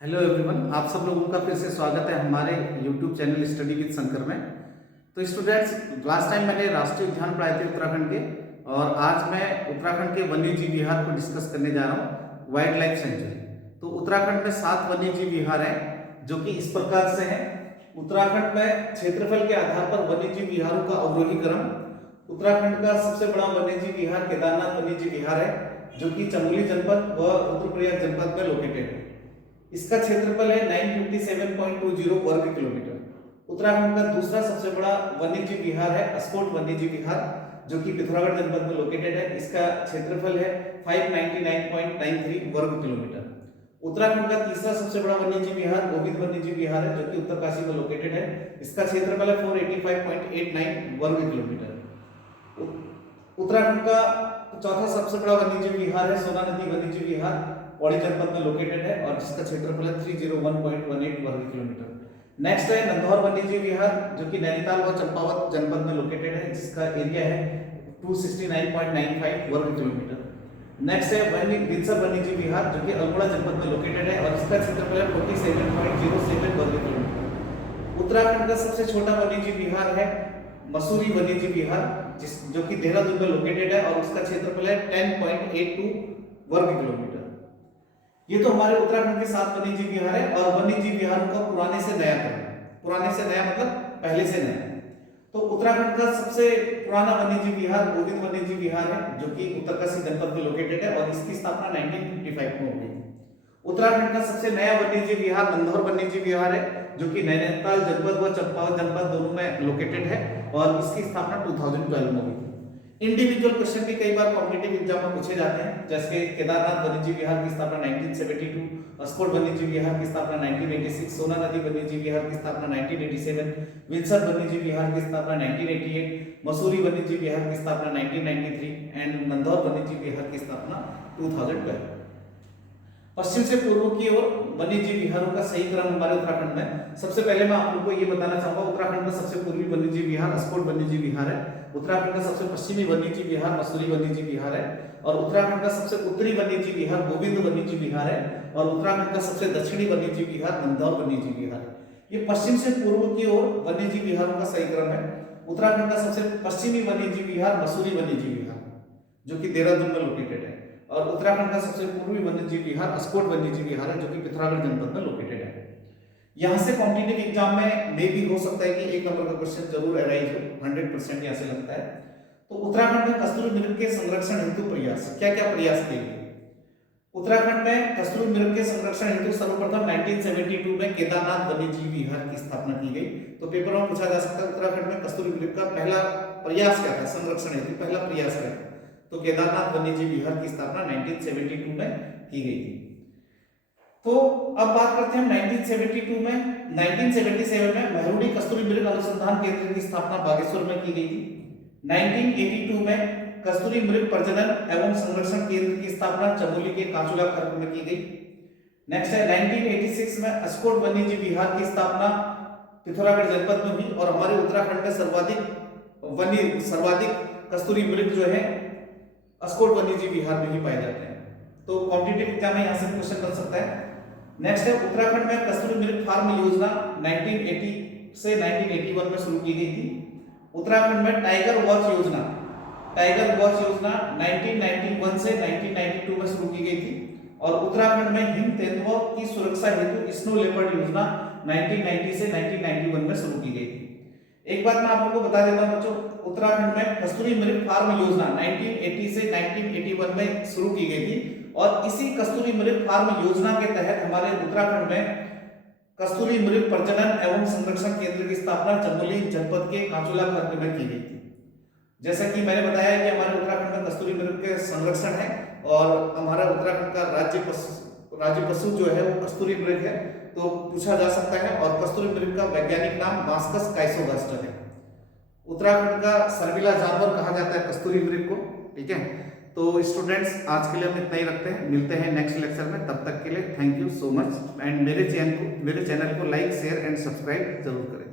Hello everyone, आप सब लोगों का फिर से स्वागत है हमारे YouTube channel study with Shankar में। तो स्टूडेंट्स, लास्ट टाइम मैंने राष्ट्रीय उद्यान पढ़ाए थे उत्तराखंड के, और आज मैं उत्तराखंड के वन्यजीव विहार को डिस्कस करने जा रहा हूँ, वाइल्ड लाइफ सेंचुरी। तो उत्तराखंड में 7 वन्यजीव विहार हैं जो कि इस प्रकार से हैं। उत्तराखंड में क्षेत्रफल के आधार पर वन्यजीव विहारों का अवरोही क्रम। उत्तराखंड का सबसे बड़ा वन्यजीव विहार केदारनाथ वन्यजीव विहार है, जो कि चमोली जनपद व रुद्रप्रयाग जनपद में लोकेटेड है। इसका क्षेत्रफल है 957.20 वर्ग किलोमीटर। उत्तराखंड का दूसरा सबसे बड़ा वन्यजीव विहार है अस्कोट वन्यजीव विहार, जो कि पिथौरागढ़ जनपद में लोकेटेड है। इसका क्षेत्रफल है 599.93 वर्ग किलोमीटर। उत्तराखंड का तीसरा सबसे बड़ा वन्यजीव विहार गोविंद वन्यजीव विहार है, जो कि उत्तरकाशी में लोकेटेड है। इसका क्षेत्रफल है 485.89 वर्ग किलोमीटर। उत्तराखंड का चौथा सबसे बड़ा वन्यजीव विहार है सोना नदी वन्यजीव विहार, पौड़ी जनपद में लोकेटेड है, और जिसका क्षेत्रफल है 301.18 वर्ग किलोमीटर। नेक्स्ट है नंधौर वन्यजीव विहार, जो कि नैनीताल व चंपावत जनपद में लोकेटेड है, जिसका एरिया है 269.95 वर्ग किलोमीटर। नेक्स्ट है बिनसर वन्यजीव विहार, जो कि अल्मोड़ा जनपद में लोकेटेड है, और इसका क्षेत्रफल है 47.07 वर्ग किलोमीटर। उत्तराखंड का सबसे छोटा वन्यजीव विहार है मसूरी वन्यजीव विहार, जो कि देहरादून में लोकेटेड है, और उसका क्षेत्रफल है 10.82 वर्ग किलोमीटर। ये तो हमारे उत्तराखंड के 7 वन्यजीव विहार है, और वन्यजीव विहारों का पुराने से नया क्रम। पुराने से नया मतलब पहले से नया। तो उत्तराखंड का सबसे पुराना वन्यजीव विहार गोविंद वन्यजीव विहार है, जो कि उत्तरकाशी जनपद में लोकेटेड है, और इसकी स्थापना 1955 में हो गई। उत्तराखंड का सबसे नया वन्यजीव विहार नंधौर वन्यजीव विहार है, जो कि नैनीताल जनपद व चंपावत जनपद दोनों में लोकेटेड है, और इसकी स्थापना 2012 में हुई। इंडिविजुअल क्वेश्चन भी कई बार कॉम्पिटिटिव एग्जाम में पूछे जाते हैं, जैसे केदारनाथ वन्यजीव विहार की स्थापना 1972, अस्कोट वन्यजीव विहार की स्थापना 1986, सोना नदी वन्यजीव विहार की स्थापना 1987, विंसर वन्यजीव विहार की स्थापना 1988, मसूरी वन्यजीव विहार की स्थापना 1993 एंड नंधौर वन्यजीव विहार की स्थापना 2012। पश्चिम से पूर्व की ओर वन्यजीव विहारों का सही क्रम हमारे उत्तराखंड में। सबसे पहले मैं आप लोगों को ये बताना चाहूंगा, उत्तराखंड का सबसे पूर्वी वन्यजीव विहार अस्कोट वन्यजीव विहार है। उत्तराखंड का सबसे पश्चिमी वन्यजीव विहार मसूरी वन्यजीव विहार है, और उत्तराखंड का सबसे उत्तरी वन्यजीव विहार गोविंद वन्यजीव विहार है, और उत्तराखंड का सबसे दक्षिणी वन्यजीव विहार नंधौर वन्यजीव विहार है। ये पश्चिम से पूर्व की ओर वन्यजीव विहारों का सही क्रम है। उत्तराखंड का सबसे पश्चिमी वन्यजीव विहार मसूरी वन्यजीव विहार, जो कि देहरादून में लोकेटेड है, और उत्तराखंड का सबसे पूर्वी वन्यजीव विहार अस्कोट वन्यजीव विहार है, जो कि पिथौरागढ़ जनपद में लोकेटेड है। यहां से कॉम्पिटिटिव एग्जाम में मे भी हो सकता है कि 1 नंबर का क्वेश्चन जरूर अराइज हो, 100% यहां से लगता है। तो उत्तराखंड में कस्तूरी मृग के संरक्षण हेतु प्रयास, क्या क्या प्रयास किए गए? उत्तराखंड में कस्तूरी मृग के संरक्षण हेतु सर्वप्रथम 1972 में केदारनाथ वन्यजीव विहार की स्थापना की गई। तो पेपर में पूछा जा सकता है उत्तराखंड में कस्तूरी मृग का पहला प्रयास क्या था, संरक्षण हेतु पहला प्रयास क्या था? तो केदारनाथ वन्यजीव विहार की स्थापना 1972 में की गई थी। तो अब बात करते हैं 1972 में। 1977 में महरूडी कस्तूरी मृग अनुसंधान केंद्र की स्थापना बागेश्वर में की गई थी। 1982 में कस्तूरी मृग प्रजनन एवं संरक्षण केंद्र की स्थापना चमोली के कांचुला खर्क में की गई। नेक्स्ट है 1986 में अस्कोट वन्यजीव विहार की स्थापना पिथौरागढ़ जनपद में हुई, और हमारे उत्तराखंड में सर्वाधिक कस्तूरी मृग जो है अस्कोट वन्यजीव विहार में ही पाए जाते हैं। तो कॉम्पिटिटिव एग्जाम में यहां से क्वेश्चन बन सकता है। नेक्स्ट है उत्तराखंड में कस्तूरी मृग फार्म योजना 1980 से 1981 में शुरू की गई थी। उत्तराखंड में टाइगर वॉच योजना 1991 से 1992 में शुरू की गई थी, और उत्तराखंड में हिम तेंदुओं की सुरक्षा हेतु स्नो लेपर्ड योजना 1990 से 1991 में शुरू की गई थी। एक बात मैं आप लोगों को बता देता हूं बच्चों, उत्तराखंड में कस्तूरी मृग फार्म योजना 1980 से 1981 में शुरू की गई थी, और इसी कस्तूरी मृग फार्म योजना के तहत हमारे उत्तराखंड में कस्तूरी मृग प्रजनन एवं संरक्षण केंद्र की स्थापना चमोली जनपद के कांचुला खर्क में की गई थी। जैसा कि मैंने बताया कि हमारे उत्तराखंड में कस्तूरी मृग के संरक्षण है, और हमारा उत्तराखंड का राज्य पशु जो है वो कस्तूरी मृग है, तो पूछा जा सकता है। और कस्तूरी मृग का वैज्ञानिक नाम मास्कस काइसोगास्टर है। उत्तराखंड का शर्मिला जानवर कहा जाता है कस्तूरी मृग को। ठीक है, तो स्टूडेंट्स आज के लिए हम इतना ही रखते हैं, मिलते हैं नेक्स्ट लेक्चर में। तब तक के लिए thank you so much, and मेरे चैनल को लाइक शेयर एंड सब्सक्राइब जरूर करें।